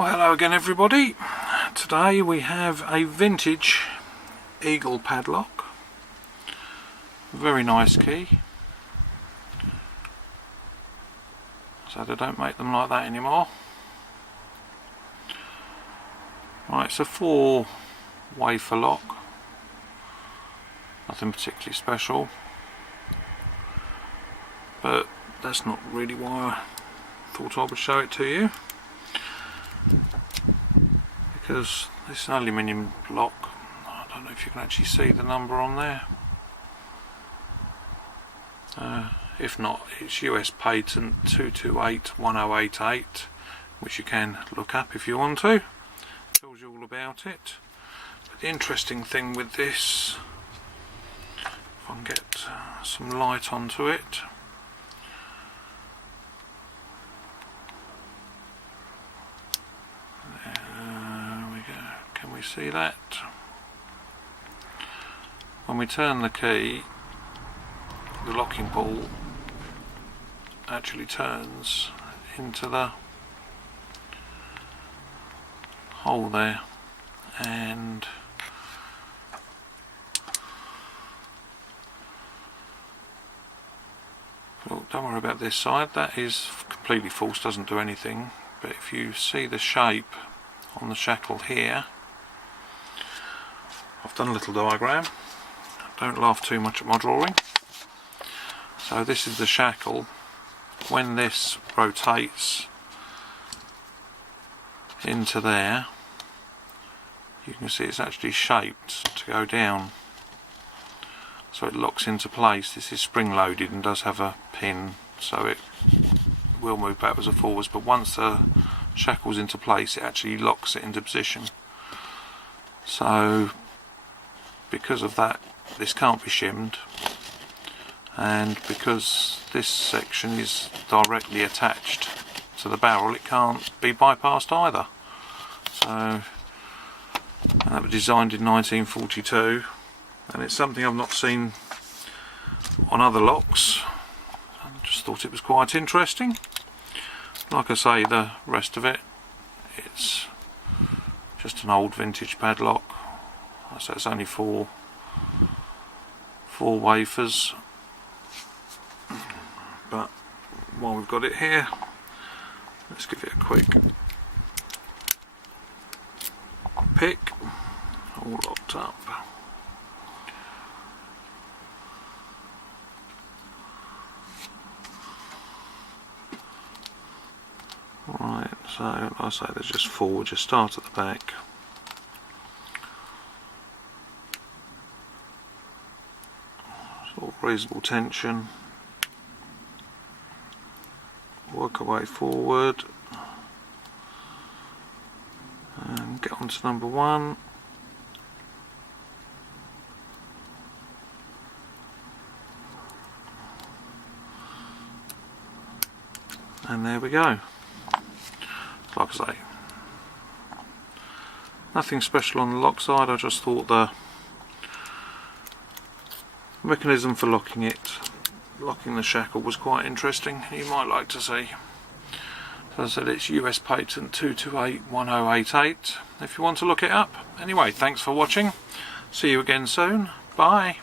Well, hello again everybody. Today we have a vintage Eagle padlock. Very nice key. So they don't make them like that anymore. Right, it's a 4 wafer lock. Nothing particularly special. But that's not really why I thought I would show it to you. Because this is an aluminium lock. I don't know if you can actually see the number on there. If not, it's US patent 2281088, which you can look up if you want to. Tells you all about it. But the interesting thing with this, if I can get some light onto it. Can we see that? When we turn the key, the locking ball actually turns into the hole there, and well, don't worry about this side, that is completely false, doesn't do anything. But if you see the shape on the shackle here, I've done a little diagram. Don't laugh too much at my drawing. So this is the shackle. When this rotates into there, you can see it's actually shaped to go down. So it locks into place. This is spring loaded and does have a pin, so it will move backwards and forwards, but once the shackle's into place, it actually locks it into position. So because of that, this can't be shimmed, and because this section is directly attached to the barrel, it can't be bypassed either. So, and that was designed in 1942, and it's something I've not seen on other locks. I just thought it was quite interesting. Like I say, the rest of it, it's just an old vintage padlock. So it's only four wafers, but while we've got it here, let's give it a quick pick. All locked up. Right, so like I say, there's just 4, just start at the back. Sort of reasonable tension. Work our way forward. And get on to number 1. And there we go. Like I say, nothing special on the lock side. I just thought the mechanism for locking the shackle was quite interesting. You might like to see. So as I said, it's US patent 2281088 if you want to look it up. Anyway, thanks for watching. See you again soon. Bye.